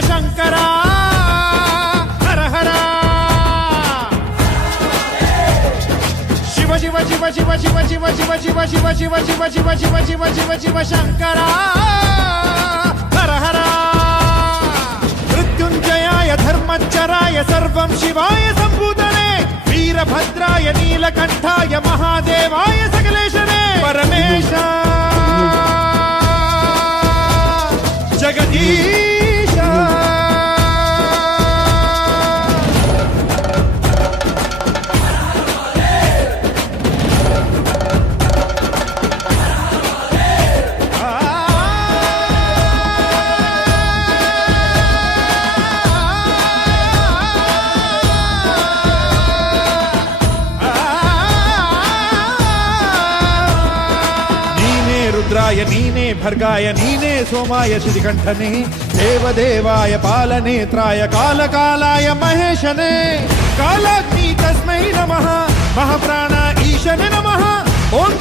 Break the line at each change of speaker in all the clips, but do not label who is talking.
శంకర హర హర శివ శివ శివ శివ శివ శివ శివ శివ శివ శివ శివ శివ శివ శివ శివ శివ శంకర హర హర మృత్యుంజయాయ ధర్మచ్చరాయ సర్వం శివాయ సంభూతనే వీరభద్రాయ నీలకంఠాయ రుద్రాయ నీనే భర్గాయ నీనే సోమాయ శ్రీకంఠనే దేవదేవాయ పాలనేత్రాయ కాలకాలాయ మహేశనే. కాలాగ్ని తస్మై నమ మహాప్రాణ ఈశనే నమ. ఓం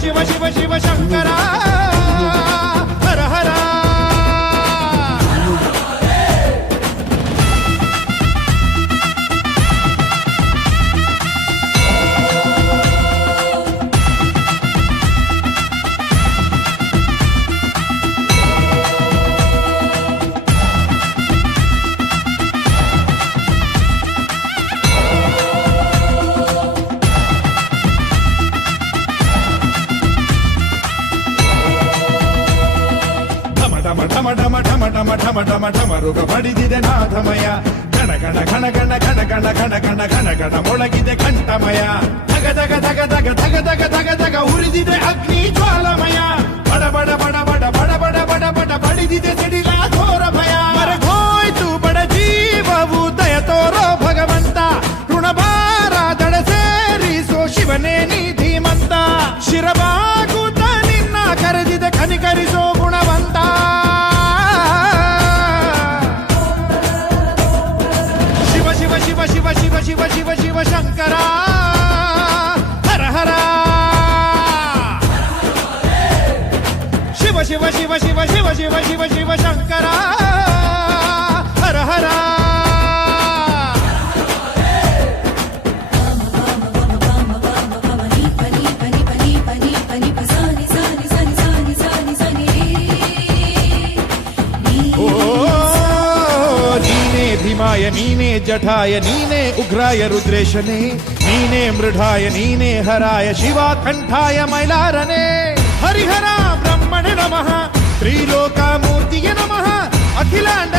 శివ శివ శివ శంకరా. ಢಮ ಢಮ ಢಮ ಢಮ ಢಮ ಢಮ ಢಮ ಢಮ ಢಮ ರುಗ ಬಡಿದಿದೆ ನಾಥಮಯ ಗಣ ಗಣ ಘಣ ಗಣ ಘಣ ಗಣ ಘಣ ಗಣ ಘಣ ಗಣ ಮೊಳಗಿದೆ ಕಂಠಮಯ ಧಗ ಧಗ ಧಗ ಧಗ ಧಗ ಧಗ ಧಗ ಧಗ ಉರಿದಿದೆ ಅಗ್ನಿ ಜ್ವಾಲಮಯ ಬಡ ಬಡ ಬಡ ಬಡ ಬಡ ಬಡ ಬಡ ಬಡ ಬಡಿದಿದೆ ಸಿಡಿಲ ಘೋರ ಭಯ ಮರಗೋಯ್ತು ಬಡ ಜೀವವು ದಯ ತೋರೋ ಭಗವಂತ ಋಣಭಾರ ದಡ ಸೇರಿಸೋ ಶಿವನೇ ನೀ ಧೀಮಂತ शिव शिव शिव शिव
शंकरा. हर हरा. शिव शिव शिव शिव शिव शिव शिव शिव शंकरा.
हर हरा. భీమాయ నీనే జఠాయ నీనే ఉగ్రాయ రుద్రేశనే నీనే మృఢాయ నీనే హరాయ శివాకంఠాయ మైలారనే. హరిహర బ్రహ్మణి నమ త్రిలోకామూర్తియ నమ అఖిలాండ